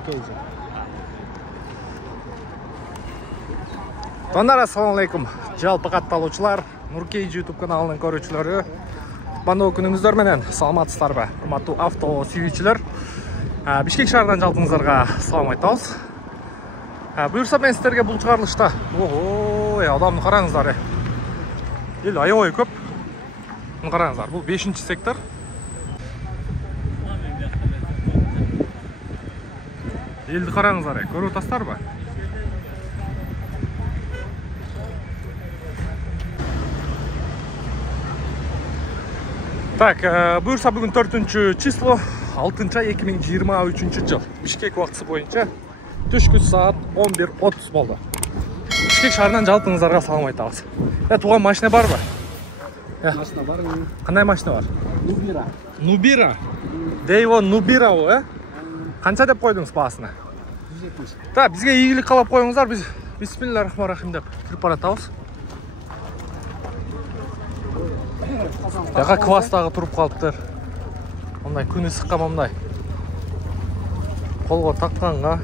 Nurkeyji. Dostlar, assalomu alaykum. Жалпы катталуучулар, Nurkeyji YouTube kanalının көрүүчүлөрү. Бандуу күнүңүздөр менен саламатсыздарбы? Урматтуу авто сүйүүчүлөр. Бишкек шаарынан жалпыңыздарга салам айтабыз. Буюрса мен сиздерге бул чыгарылышта, адамды караңыздар. Эл аябай көп. Муну караңыздар, бул 5-сектор. Элди караңыздар, көрүп атасыздарбы? Так, буюрса бүгүн 4-число, 6-ай 2023 жыл. Бишкек убактысы боюнча түшкү саат 11:30 болду. Бишкек шаарынан жалпыңыздарга салам айтабыз. Туган машина барбы? Машина бар. Кандай машина бар? Нубира. Нубира. Дейво Нубира, Канча деп койдуңуз баасына? 170. Та, бизге ийгилик каалап коюңуздар, биз бисмиллахиррахманиррахим деп кирип баратабыз. Яка квастагы туруп калыптыр. Мындай күн ысыкка мындай. Колго такканга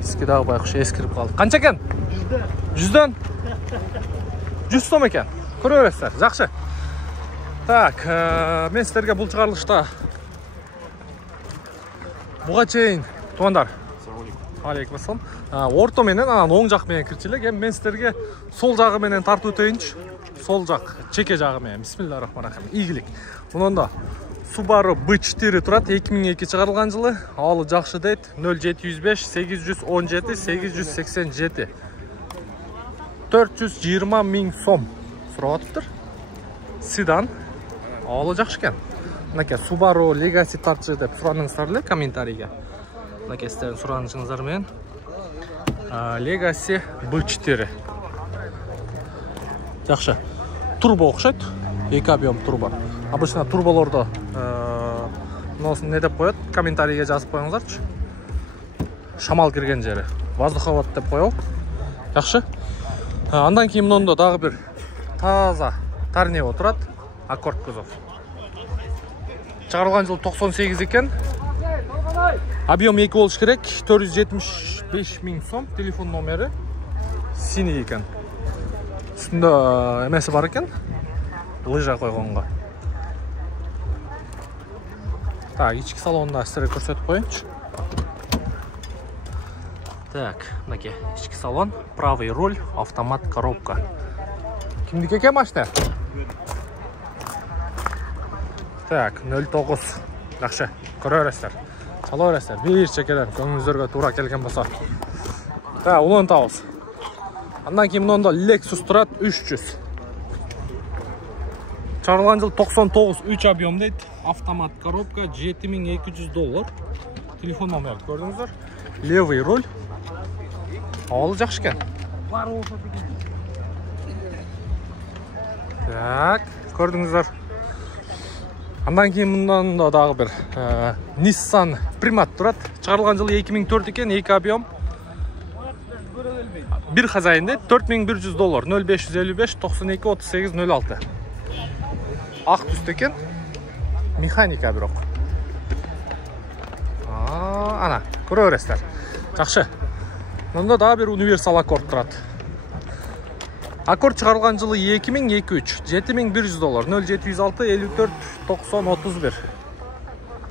иски дагы байкуш эскирип калды. Канча экен? 100дөн. 100 сом экен. Көрө бересиздер. Жакшы. Так, мен сиздерге бул чыгарылышта буга чейин туугандар. Алейкум ассалам. Орто менен анан оң жак менен кирчи элек. Мен сиздерге сол жагы менен тартып өтөйүнчү. Сол жак, чеке жагы менен. Бисмиллахиррахманиррахим. Ийгилик. Мунда Subaru B4 турат, 2002 чыгарылган жылы. Абалы жакшы дейт. 0705 817 887. 420 миң сом сурап атыптыр. Седан. Абалы жакшы экен. Мынакей Subaru Legacy тартчы деп сураныңыздар эле комментарийге. Мынакей сиздердин суранышыңыздар менен Legacy B4. Жакшы. Турбо окшойт. 2 объем турбо. Обычно турболордо ноосун не деп коет? Комментарийге жазып коюңуздарчы. Шамал кирген жери. Воздуховод деп коебу. Жакшы. Андан кийин мында дагы бир таза Торнео турат. Аккорд кузов. Чыгарылган жыл 98 экен. Объем 2 болуш керек. 475 миң сом. Телефон номери синий экен. Үстүндө эмеси бар экен. Лыжа койгонго. Так, ички салонда сиздерге көрсөтүп коеюнчу. Так, мынакей ички салон, правый руль, автомат, коробка. Кимдики экен машина? Так, 09. Жакшы, көрө бересиздер. Чала бересиздер. Бир чекеден көңүлүңүздөргө туура келген болсо. Так, улантабыз. Андан кийин мында Lexus турат 300. Чыгарылган жыл 99, 3 объем дейт. Автомат, коробка, $7200. Телефон номер көрдүңүздөр. Левый руль. Абалы жакшы экен. Так, көрдүңүздөр. Андан кийин мындан да дагы бир Nissan Primat турат. Чыгарылган жыл 2004 экен, 2 объем. Bir хозяин дейт, $4100. 0555 92 38 06. Ак түстө экен. Механика бирок. Ана, көрө бересиздер. Жакшы. Мында дагы бир универсал аккорд турат. Аккорд чыгарылган жылы 2003, $7100. 0706 54 90 31.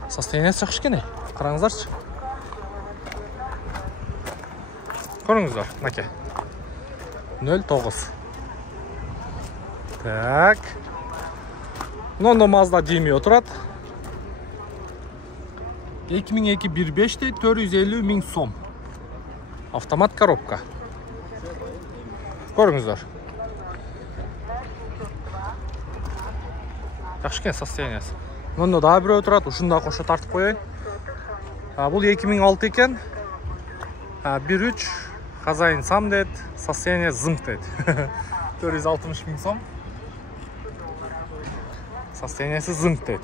Состояниясы жакшы экен. Караңыздарчы. Көрүңүздөр, мынакей. 09. Так. Мында Mazda Demio турат. 2002 1.5 дейт, 450 миң сом. Автомат, коробка. Көрүңүздөр. Жакшы экен состояниясы. Мында дагы бирөө турат, ушунда кошо тартып коеюн. Бул 2006 экен. 1.3 хозяин сам дейт, состояние зынк дейт. 460 миң сом. Состояниясы зынк дейт.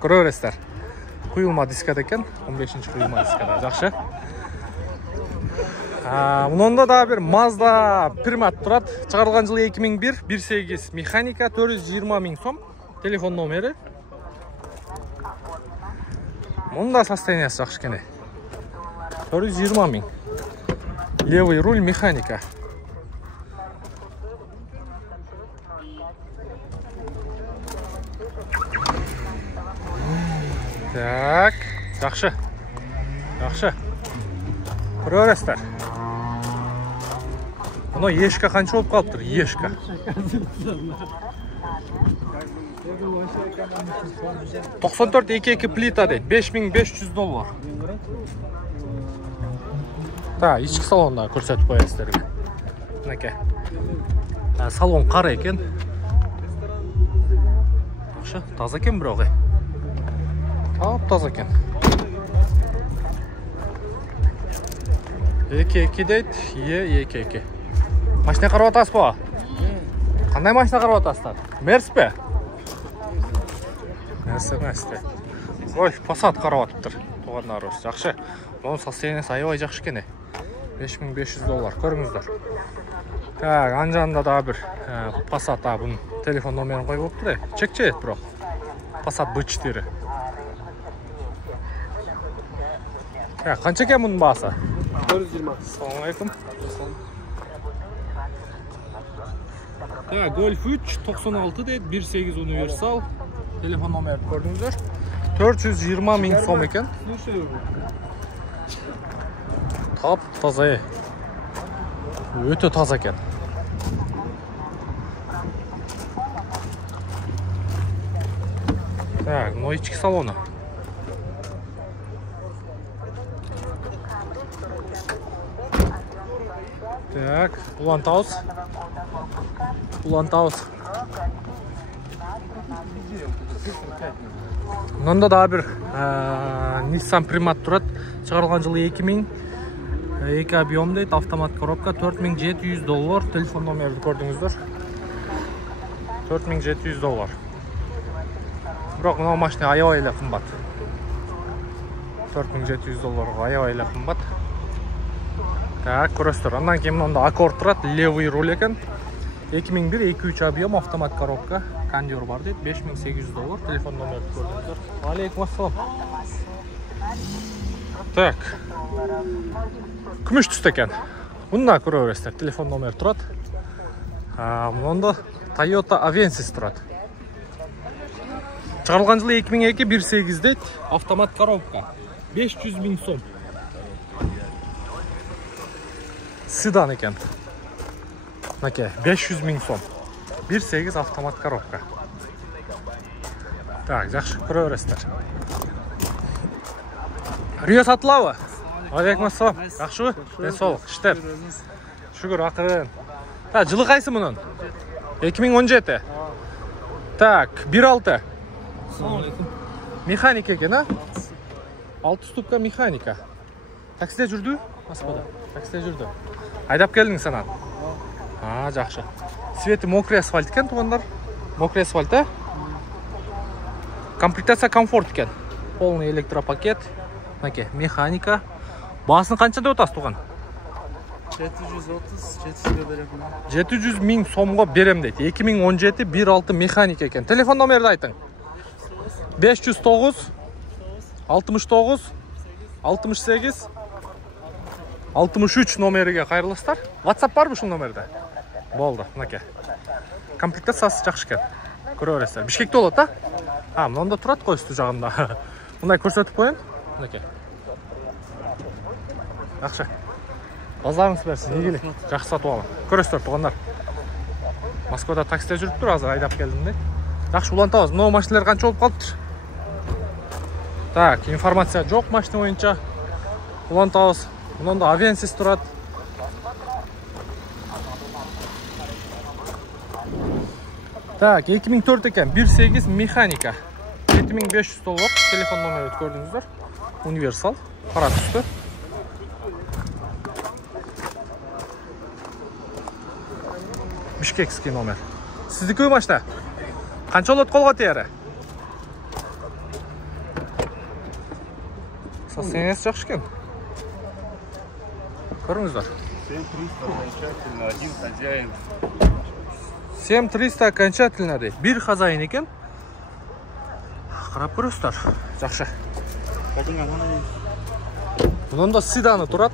Көрө бересиздер. Куюлма дискада экен, 15-чи куюлма дискада. Жакшы. Мында дагы бир Mazda Primat турат. Чыгарылган жылы 2001, 1.8 механика, 420 миң сом. Телефон номери Мында состояниесі жақсы кене. 420 мың. Левый руль механика. Так, жақсы. Жақсы. Көресіздер. Бұны ешкі қанша болып қалыптыр? Ешкі. 94 2.2 плита дейді. $5500. Та, ішкі салонда көрсетіп қоясыздарга. Мінекей. Салон қара екен. Жақсы, таза екен біреуге. Таза екен. 2.2 дейді. 2.2. Машина қарап атасыз ба? Қандай машина қарап атасыздар? Мерс пе? Мерс. Ой, Passat қарап атыптыр. Туғандар осы. Жақсы. Оның состояниесі аябай жақсы екен. $5500 көріңіздер. Так, анжанда да бір Passat бұның телефон номерін қойып отыр. Чек-чек ет, бро. Passat B4. Қанша екен бұның бағасы? 420. Ассалаумағалейкум. Golf 3 96 дейді, 1.8 универсал. Телефон номерін көрдіңіздер. 420 мың сом екен. Тап таза. Өте таза екен. Так, но içki salonu. Так, Улан-Таус. Мұнда да бір Nissan Primat тұрады. Шығарылған жылы 2000. 2 объем дейді, автомат коробка. $4700. Телефон номерді көрдіңіздер. $4700. Бірақ мынау машина аябай қымбат. $4700 аябай қымбат. Так, көресіздер. Андан кейін мұнда Accord тұрады, левый руль екен. 2001 2.3 объем, автомат коробка. Кондер бар дейді, $5800. Телефон номерді көрдіңіздер. Алейкум ассалам. Так. Күміш түсті екен. Мұнда көресіздер. Телефон номер тұрады. Мұнда Toyota Avensis тұрады. Шығарылған жылы 2002 1.8 дейді, автомат коробка. 500 мың сом. Седан екен. 500 мың сом. 1.8 автомат коробка. Так, жақсы көресіздер. Рио сатылауы. Алейкум ассалам. Жақсы ғой? Денсаулық, іштеп. Шүкір, ақырын. Так, жылы қайсы мұның? 2017. Так, 1.6. Механика екен, а? 6 ступка механика. Таксиде жүрді? Господа, таксиде жүрді. Айдап келдің санат? Жақшы. Светі мокрый асфальт екен, туғандар. Мокрый асфальт, а? Комплектация комфорт екен. Полный электропакет. Механика. Басын қаншада отасы туған? 730 берем. 700 мың сомға берем дейді. 2017 1.6 механика екен. Телефон номерді айтың. 509 69 68 63 номерге қайырлыстар. WhatsApp бар бұл номерде? Болды, мұнеке. Комплектациясы жақсы екен. Көре бересіздер. Бішкекте болады, а? Мұнда тұрады қой үсті жағында. Мұндай көрсетіп қойын. Мұнеке. Жақсы. Базарыңыз берсін, егелі. Жақсы сатып алың. Көресіздер, туғандар. Москвада таксиде жүріп тұр, азыр айдап келдім де. Жақсы, Улан-Таус. Мынау машиналар қанша болып қалыптыр? Так, информация жоқ машина ойынша. Улан-Таус. Мұнда Avensis тұрады. Так, 2004 екен, 1.8 механика. $7500. Телефон номерді көрдіңіздер. Универсал. Қара түсті. Бішкекский номер. Сіздікі өй машина? Қанша олады қолға тері? Состояниесі жақсы екен. Көріңіздер. 7300 окончательно дейді. Bir хазайын екен. Қарап көріңіздер. Жақсы. Bunun da седаны турат.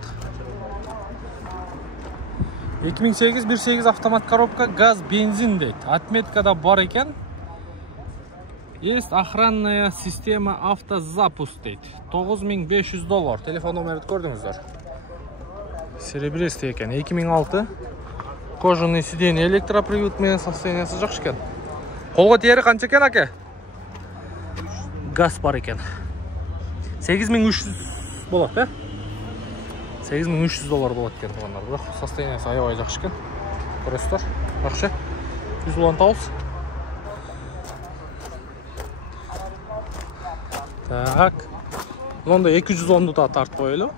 2008 1.8 автомат коробка, газ, бензин дейт. Отметкада бар екен. Есть охранная система автозапуск дейт. $9500. Телефон номерді көрдіңіздер. Серебристый екен. 2006. Кожаный сиденье, электропривод менен состояниясы жақсы екен. Қолға тиері қанша екен, аке? Газ бар екен. 8300 болады, 8300 доллар болады екен туғандар. Бірақ состояниясы аябай жақсы екен. Көресіздер, жақсы. 110 Так. Онда 210-ды да тартып қоялы.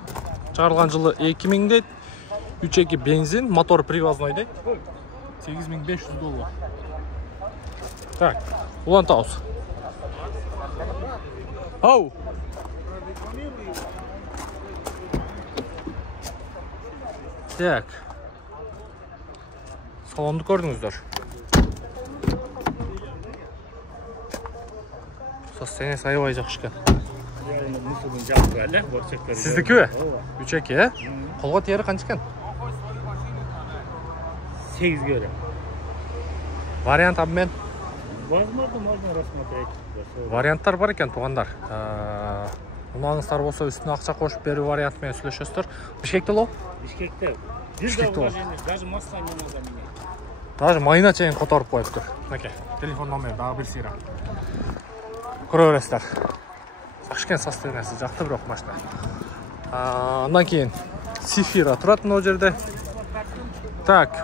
Шығарылған жылы 2000 дейт. 3.2 бензин, мотор привозной дейт. $8500. Так, улантауыз. Ау! Так. Салонды көрдіңіздер. Состояниясы аябай жақсы екен. Сіздікі бе? 3.2, қолға тиері қанша екен? 8 göre. Вариант обмен. Возможно, можно рассмотреть. Варианттар бар екен туғандар. Ұнаңыздар болса үстіне ақша қошып беру вариантымен сөйлесесіздер. Бішкекте ло? Бишкекте. Даже масло не надо менять. Даже майына чейін қотарып қойып тұр. Мәке, телефон номер дағы бір сира. Көре бересіздер. Жақшкен состояниясы жақты бір оқымашты. Ондан кейін Сифира тұратын о жерде. Так,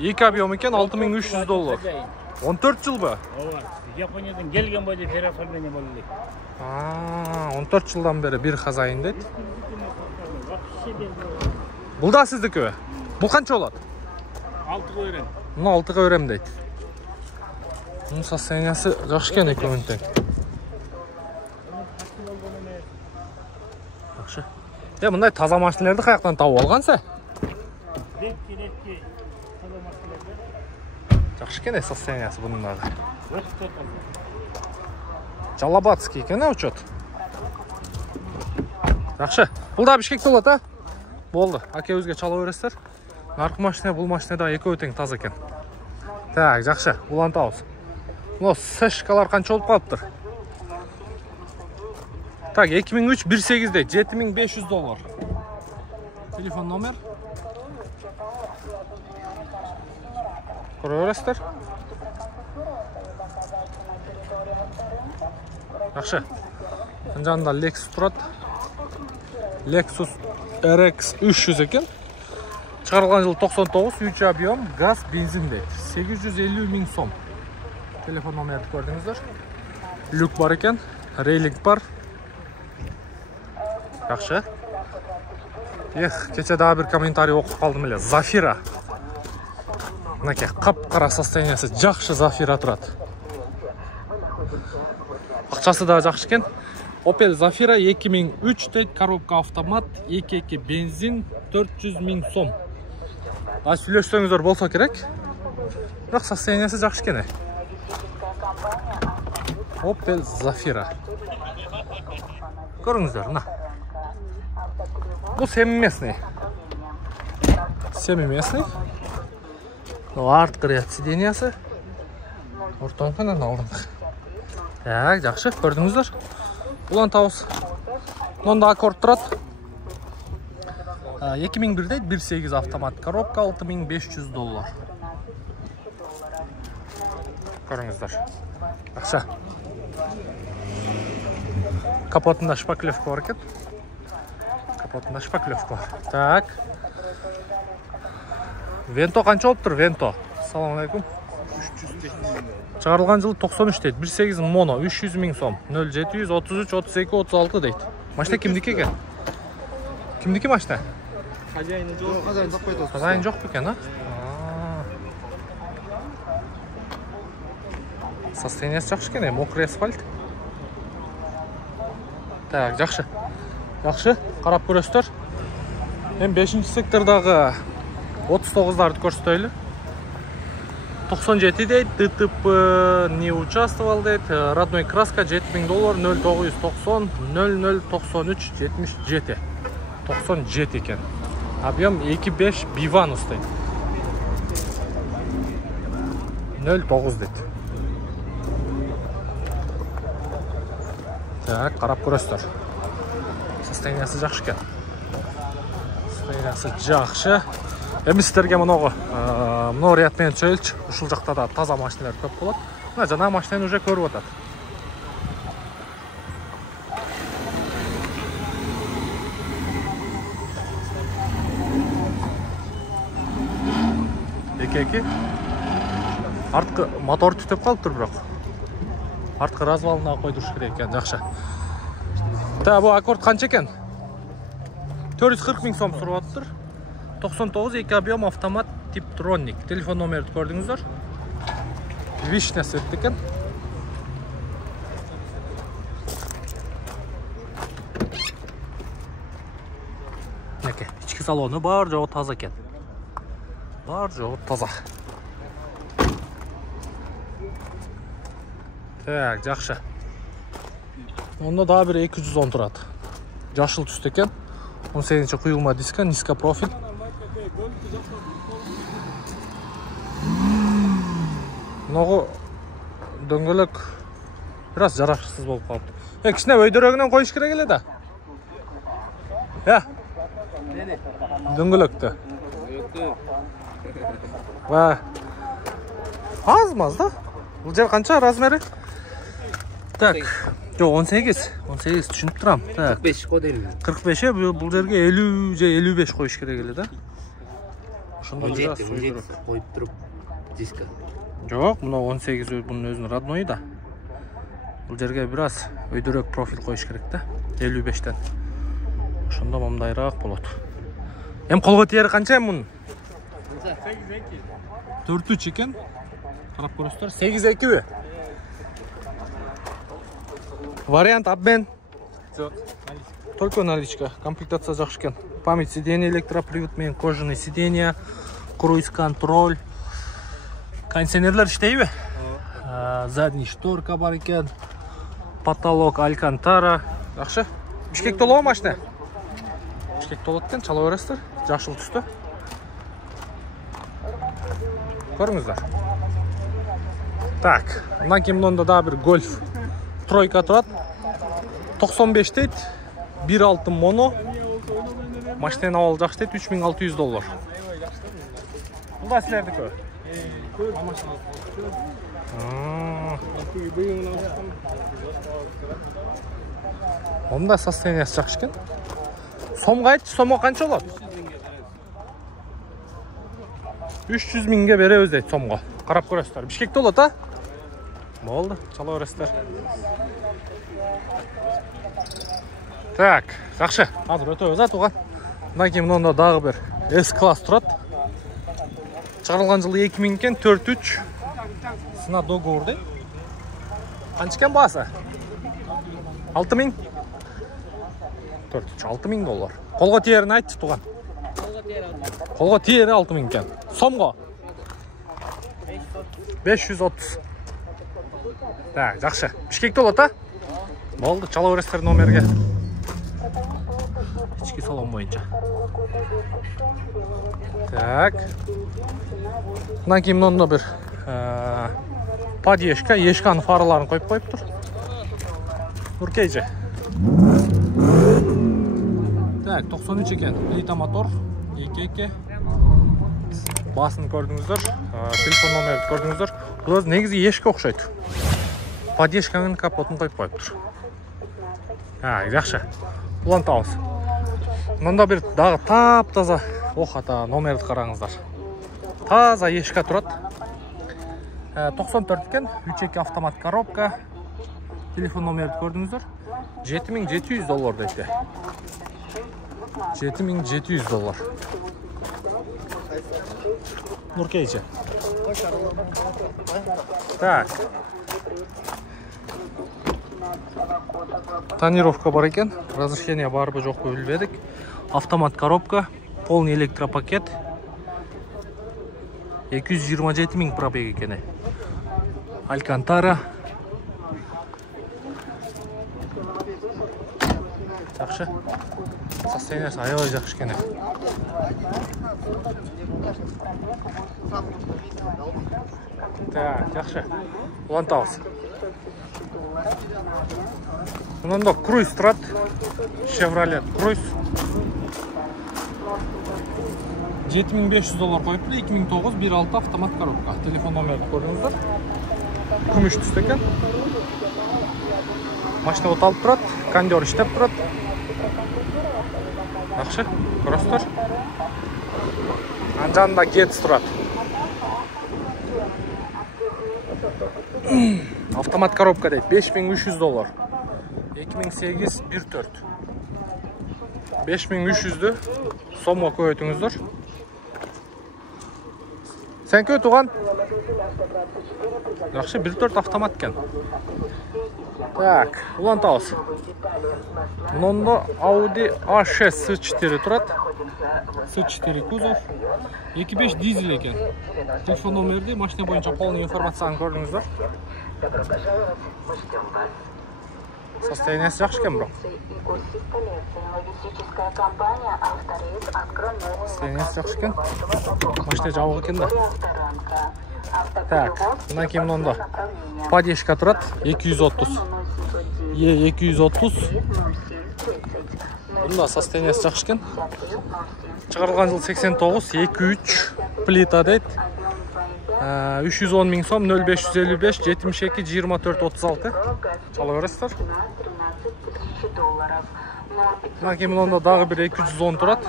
екі объем екен $6300. 14 жыл ба? Япониядан келген бойда ферроформені болды. 14 жылдан бері бір хазайын дейді. Бұл да сіздікі бе? Бұл қанша болады? 6-ға өрем. Мұны 6-ға өрем дейді. Мұның состояниясы жақсы екен екеуінен. Жақсы. Мұндай таза машиналарды қаяқтан тауып алғанса? Жақсы екен состояниясы бұныңдағы. Жалабатский екен учет. Жақсы. Бұл да Бішкекте болады, болды. Аке өзге чала өресіздер. Нарқы машина, бұл машинада екеуі тең таза екен. Так, жақсы. Улантауыз. Бұл сэшкалар қанша болып қалыптыр? Так, 2003 1.8 дейт, $7500. Телефон номер. Көре бересіздер. Жақсы. Жанында Lexus тұрады. Lexus RX 300 екен. Шығарылған жылы 99, 3 объем, газ, бензин дейт. 850 000 сом. Телефон номерді көрдіңіздер. Люк бар екен, рейлинг бар. Жақсы. Кеше дағы бір комментарий оқып қалдым еле. Зафира. Мінеке, қап-қара состояниясы жақсы Зафира тұрады. Ақшасы да жақсы екен. Opel Zafira 2003 дейт, коробка автомат, 2.2 бензин, 400 000 сом. Сөйлессеңіздер болса керек. Бірақ состояниясы жақсы екен. Opel Zafira. Көріңіздер, мына. Бұл семиместный. Семиместный. Артқы ряд сидениясы. Ортан қанан алдыңғы. Так, жақсы, көрдіңіздер. Улантауыз. Мұнда аккорд тұрады. 2001 дейт, 1.8 автомат коробка, $6500. Көріңіздер. Жақсы. Капотында шпаклевка бар екен. Капотында шпаклевка бар. Так. Венто қанша болып тұр? Венто. Салам алейкум. Шығарылған жылы 93 дейт. 1.8 моно, 300 000 сом. 0733 32 36 дейт. Машина кімдікі екен? Кімдікі машина? Хозяйны жоқ. Хозяйн жоқ қойды. Хозяйн жоқ екен, а? Состояниясы жақсы екен, мокрый асфальт. Так, жақсы. Жақсы, қарап көресіздер. Мен 5-ші сектордағы 39-ларды көрсетейлі. 97 дейт, ДТП не участвовал дейт, родной краска $7000, 0990 0093 77. 97 екен. Объем 2.5 биван ұстайды. 09 дейт. Так, қарап көресіздер. Состояниясы жақшы екен. Состояниясы жақшы. Эми сіздерге мынау рядпен сөйлші. Ушул жақта да таза машиналар көп болады. Мына жаңа машинаны уже көріп отады. Эки. Артқы мотор түтіп қалып тұр бірақ. Артқы развалына қойдырыш керек екен, жақшы. Та, бұл аккорд қанша екен? 440 000 сом сұрап тұр. 99 2 объем автомат тип Тронник. Телефон номерді көрдіңіздер. Вишня светті екен. Неке, ішкі салоны бар жоғы таза екен. Бар жоғы таза. Так, жақшы. Онда да бір 210 тұрады. Жашыл түсті екен. 18-ші құйылма диска, низко профиль. Мұнағы дөңгелек біраз жарақсыз болып қалыпты. Кішіне өйдірегінен қойыш керек еледі? Дөңгелекті. Аз да? Бұл жер қанша размері? Так, 18 түшініп тұрам. 45 қойдайын. 45-е бұл жерге 50-55 қойыш керек еледі. 17 қойып тұрып диска. Жоқ, мұна 18 бұның өзінің родной да. Бұл жерге біраз өйдірек профиль қойыш керек та. 55-тен. Шында мамдайрақ болады. Қолға тиері қанша мұның? 4-3 екен. Қарап көрістер. 8-2 бе? Вариант обмен? Только наличка. Комплектация жақшы екен. Память сиденья, электроприводмен, кожаный сиденья, круиз контроль. Кондиционерлер іштей бе? Задний шторка бар екен. Потолок алькантара. Жақшы. Бішкек толы ма машина? Бішкек толы екен, чала өрестер. Жашыл түсті. Көріңіздер. Так, ондан кейін мұнда да бір гольф тройка тұрады. 95 дейт, 1.6 моно. Машинен авал жақшы дейт, $3600. Бұл да сілерді көр. Онда состояниясы жақшы екен. Сомға айтшы, сомға қанша олады? 300 000-ге бере өздейді сомға. Қарап көресіздер. Бішкекті олады, а? Болды, чала өресіздер. Так, жақшы. Азыр өте өзат оған. Бұдан кейін мұнда дағы бір S-класс тұрады. Шығарылған жылы 2000 кен, 4-3. Сына договор дейді. Қанша кен басы? 6000? 4-3, $6000. Қолға тиерін айтшы туған. Қолға тиері 6000 кен. Сомға? 530. Так, жақшы. Бішкекті олады, а? Болды, чала өрестер номерге. İçki salon boyunca. Так. Bundan кейін мұнда бір подъешка, ешканың фараларын қойып тұр. Нұркейже. Так, 93 екен. Плита мотор. 2-2. Басын көрдіңіздер. Телефон номерді көрдіңіздер. Бұл өз негізі ешкі оқшайды. Подъешканың капотын қойып тұр. Жақшы. Бұлан тауыз. Мұнда бір дағы тап-таза оқата номерді қараңыздар. Таза ешка тұрады. 94 екен. 3-2 автомат коробка. Телефон номерді көрдіңіздер. $7700 дейді. $7700. Нұркейче. Так. Тонировка бар екен. Разрешение бар бы жоқ білбедік. Автомат коробка. Полный электропакет. 227 000 пробег екен. Алькантара. Жақсы. Состояниесі аябай жақсы екен. Так, жақсы. Лантаус. Мұнда Круиз тұрады. Chevrolet Круиз. $7500 қойыпты. 2009 1.6 автомат коробка. Телефон номерді көрдіңіздер. Күміш түсті екен. Машина оталып тұрады. Кондер іштеп тұрады. Жақсы. Көресіздер. Жанында Гетс тұрады. Автомат коробка дейді. $5300. 2008 1.4. 5300-ді сомға көйтіңіздер. Сен көй туған? Жақшы, 1.4 автомат кен. Так, ұлан тауыз. Мұнда Audi A6 S4 тұрады. S4 кузов. 2.5 дизель екен. Телефон номерде машина бойынша полный информацияны көрдіңіздер. Состояниесі жақсы екен, бро. Состояниесі жақсы екен. Машина жауық екен да. Так, мұнан кейін мұнда поддержка тұрады. 230. E230. Бұнда состояниесі жақсы екен. Шығарылған жыл 89, 2.3 плита дейді. 310 000 сом, 0555 72 24 36. Чала көресіздер. Мұнан кейін мұнда дағы бір 210 тұрады.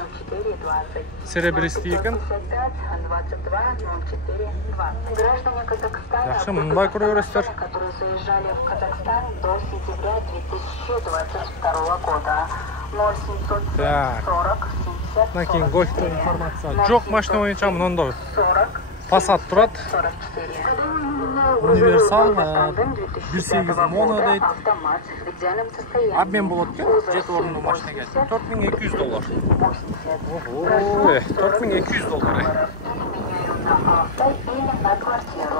Серебристі екен. Жақсы, мұндай көре көресіздер. Мұнан кейін гольфтың информация жоқ. Машина ойынша мұнда Passat тұрады. Универсал 1.8 моно дейді. Обмен болады кен. 7 орынды машина келді. $4200. Ой, $4200.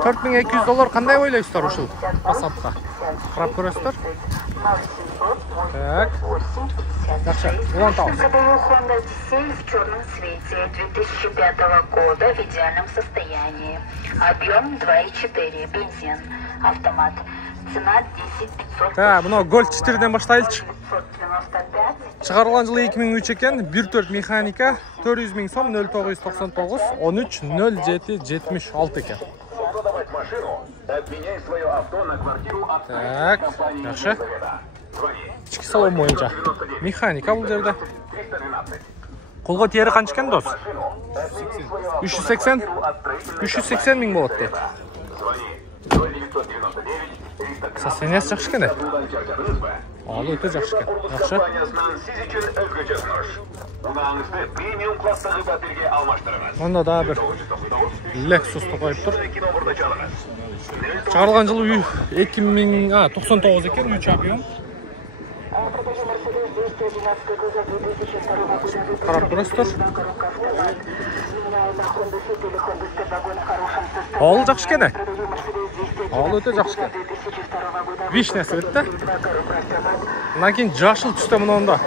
$4200 қандай ойлайсыздар ушыл Passatқа? Қарап көресіздер. Так. Жақсы, ұлан тауыз. Honda Civic в черном цвете 2005 года в идеальном состоянии. Объем 2.4, бензин, автомат. Цена 10 500. Мұны Golf 4-ден баштайлычы. Шығарылған жылы 2003 екен, 1.4 механика, 400 000 сом, 0999, 13 07 76 екен. Так, жақсы. Ішкі салон бойынша. Механика бұл жерде. Қолға тері қанша екен дос? 380 000 болады дейді. Состояниесі жақсы екен. Ал өте жақсы екен. Жақсы. Онда да бір Lexus'ты қойып тұр. Шығарылған жылы 99 екен, 3 объем. Қарап тұрыстыр. Ал жақсы екен. Ал өте жақсы екен. Вишнесі бітті. Мұнан кейін жашыл түсті мұнда.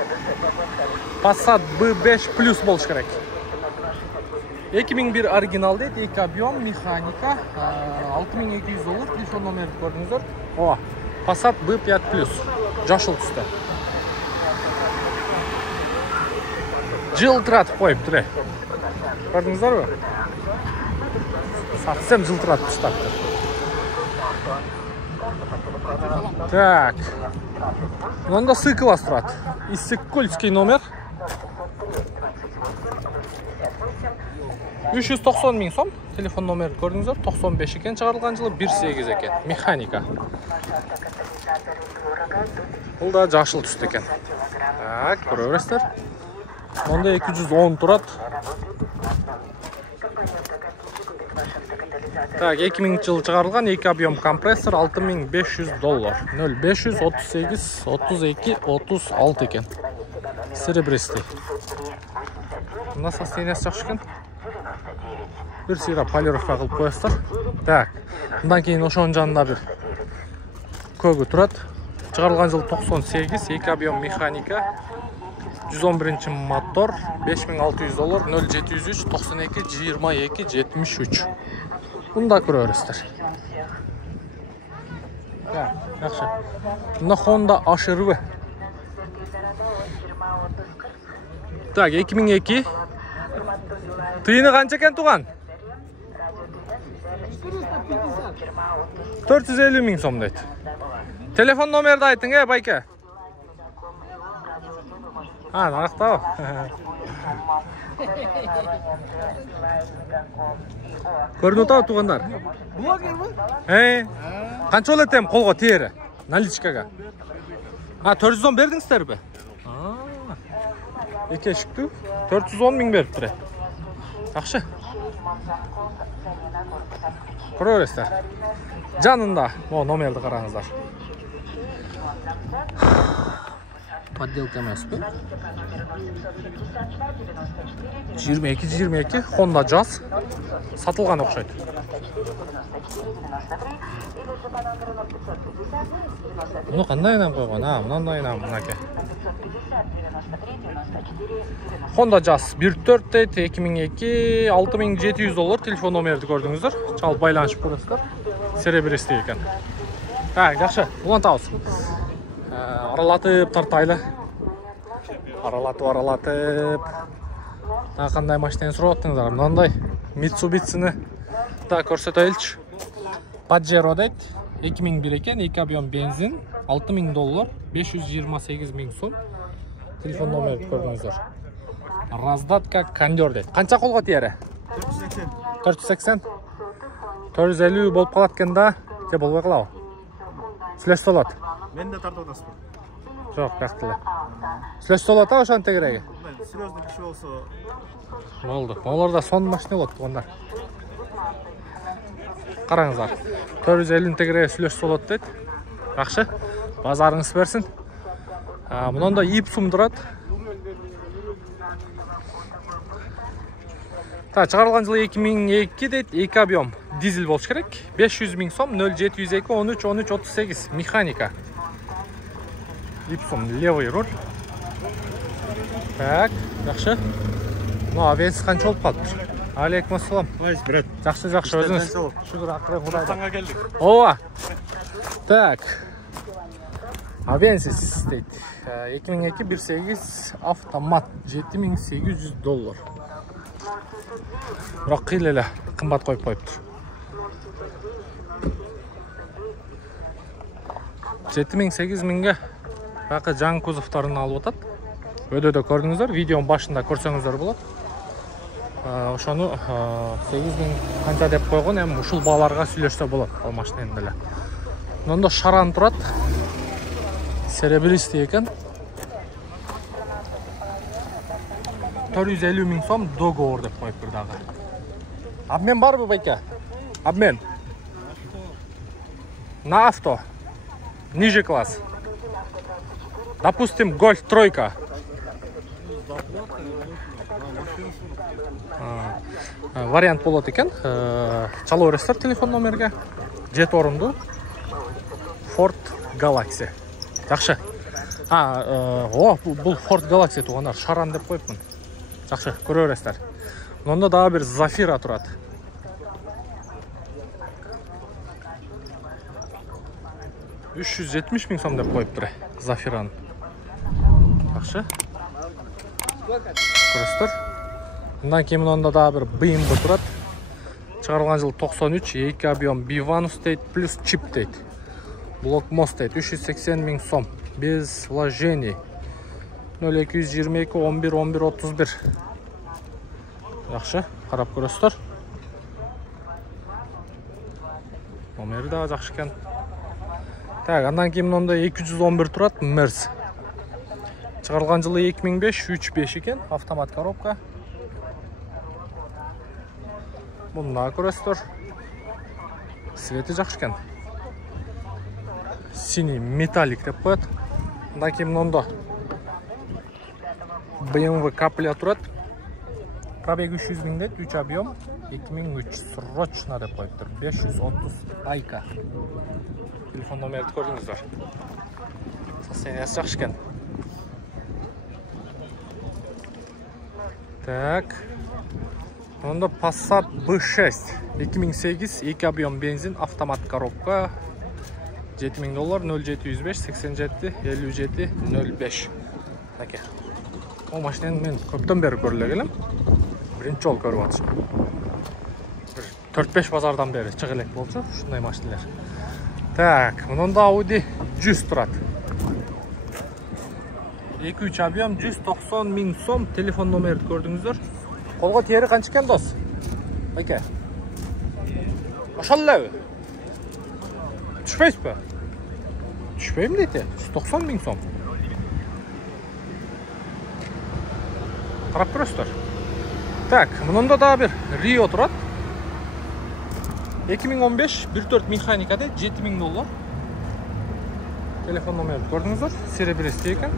Passat B5 Plus болыш керек. 2001 оригинал дейді, 2 объем, механика, $6200, телефон номерді көрдіңіздер. О, Passat B5 Plus, жашыл түсті. Жылтыратып қойып тұр. Көрдіңіздер бі? Сақсем жылтыратып тұстапты. Так. Мұнда С-класс тұрады. Иссык-Кольский номер. 390 000 сом. Телефон номерді көрдіңіздер. 95 екен, шығарылған жылы 1.8 екен. Механика. Бұл да жашыл түсті екен. Так, көресіздер. Мұнда 210 тұрады. Так, 2000 жыл шығарылған 2 объем компрессор $6500. 0538 32 36 екен. Серебристый. Мұнда состояниесі жақсы екен. Bir сыйра полировка кылып коесуздар. Так. Мындан кийин ошонун жанында бир көгү турат. Чыгарылган жыл 98, 2 объем механика. 111 мотор, $5600, 0703 92 22 73. Bunu da көрөсүздөр. Так, жакшы. Мына Honda HRV. Так, 2002. Тыйыны канча экен туган? 450 миң сом дейт. Телефон номерди айтың, байке. Нарактабы. Көрүнүп атабы тугандар? Канча болот эми колго теери? Наличкага. 410 бердиңиздерби? Эки эшиктүү 410 миң бериптир. Жакшы. Көрөсүздөр. Жанында номерди караңыздар. Подделка эмеспи? 22 Honda Jazz сатылган окшойт. Муну кандай айнам койгон? Мындай айнам мынаке. Honda Jazz 1.4 дейт, 2002, $6700, телефон номерди көрдүңүздөр. Чалып байланышып көрөсүздөр. Серебристик экен. Так, жакшы. Улантабыз. Аралатып тартайлы. Аралатып. Кандай машинаны сурап аттыңыздар? Мындай Mitsubishi-ны да көрсөтөйлүчү. Pajero дейт. 2001 экен, 2 объем бензин, $6000, 528 миң сом. Телефон номерди көрдүңүздөр. Раздатка кондер дейт. Канча колго тиери? 480. 450 болуп калат экен да. Же болбой калабы? Сүлөш болот. Мен де тартып атасызбы? Жок, жактылы. Сүлөш болот ошонун тегереги. Серьезный киши болсо болду. Оларда сон машина болот тугандар. Караңыздар. 450 тегереги сүлөш болот дейт. Жакшы. Базарыңыз берсин. Мынанда Ipsum турат. Чыгарылган жылы 2002 дейт, 2 объем дизель болуш керек. 500 миң сом, 0702 13 13 38 механика. Ipsum левый руль. Так, жакшы. Авиация канча болуп калыптыр? Алейкум ассалам. брат. Жакшы, өзүңүз. Шүгүр, акыры Кудайга. Таңга келдик. Ооба. Так. Avensis дейт. 2002 1.8 автомат, $7800. Бирок кыйыл эле кымбат коюп коюптур. 7-8 миңге бакы жаңы кузовтарын алып атат. Өдөдө көрдүңүздөр, видеонун башында көрсөңүздөр болот. Ошону 8 миң канча деп койгон, эми ушул бааларга сүйлөшсө болот ал машинаны деле. Мында шаран турат. Серебристик экен. 450 миң сом договор деп коюптур дагы. Обмен барбы, байке? Обмен. На авто. Ниже класс. Допустим, Golf тройка. Вариант болот экен. Чалып бересиздер телефон номерге. 7 орунду Ford Galaxy. Жакшы. Бул Ford Galaxy тугандар, шаран деп коюпмун. Жакшы, көрө бересиздер. Мында дагы бир Zafira турат. $370 миң сом деп коюптур Zafira'ны. Жакшы. Көрөсүздөр. Мындан кийин мында дагы бир BMW турат. Чыгарылган жыл 93, 2 объем Bivanus дейт, плюс чип дейт. Блокмост дейт, $380 миң сом. Без вложений. 0222 11 11 31. Жакшы, карап көрөсүздөр. Номери дагы жакшы экен. Так, андан кийин мында 211 турат, Merz. Чыгарылган жылы 2005, 3.5 экен, автомат коробка. Мында көрөсүздөр. Свети жакшы экен. Синий металлик деп коет. Андан кийин мында BMW капля турат. Пробег 300 000 дейт, 3 объем 2300 срочно деп коюптур. 530 айка. Телефон номерди көрдүңүздөр. Состояниясы жакшы экен. Так. Onda Passat B6 2008 2 объем бензин, автомат коробка. $7000 0705 87 57 05. Таке. О машинаны мен көптөн бери көрүлө келем. Биринчи жолу көрүп атышым. 4-5 базардан бери чыга элек болчу ушундай машиналар. Так, мында Audi 100 турат. 2-3 объем 190 000 сом, телефон номерди көрдүңүздөр. Колго тери канча экен дос? Аке. Ошол элеби? Түшпөйсүзбү? Түшпөйм дейт. 190 000 сом. Карап көрөсүздөр. Так, мында да бир Rio турат. 2015 1.4 механика дейт, $7000. Телефон номерди көрдүңүздөр. Серебристий экен.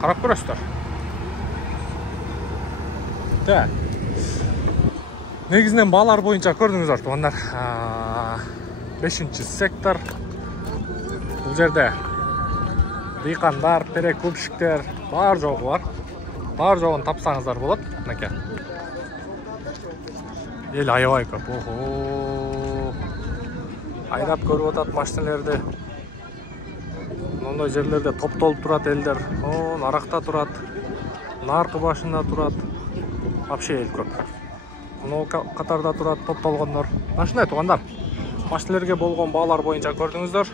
Карап көрөсүздөр. Так. Негизинен баалар боюнча көрдүңүздөр, туугандар. 5-сектор. Бул жерде дыйкандар, перекупщиктер бар жогу бар. Бар жогун тапсаңыздар болот. Мынакей. Эл аябай көп. Охо. Айдап көрүп атат машиналарды. Мындай жерлерде топтолуп турат элдер. О, наракта турат. Наркы башында турат. Вообще эл көп. Мына катарда турат топтолгондор. Машина туугандар. Машиналарга болгон баалар боюнча көрдүңүздөр.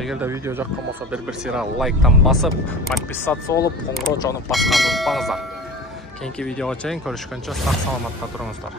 Эгерде видео жаккан болсо бир сыйра лайктан басып, подписаться болуп, коңгуроо чогунуп басканды унутпаңыздар. Кийинки видеого чейин көрүшкөнчө сак саламатта туруңуздар.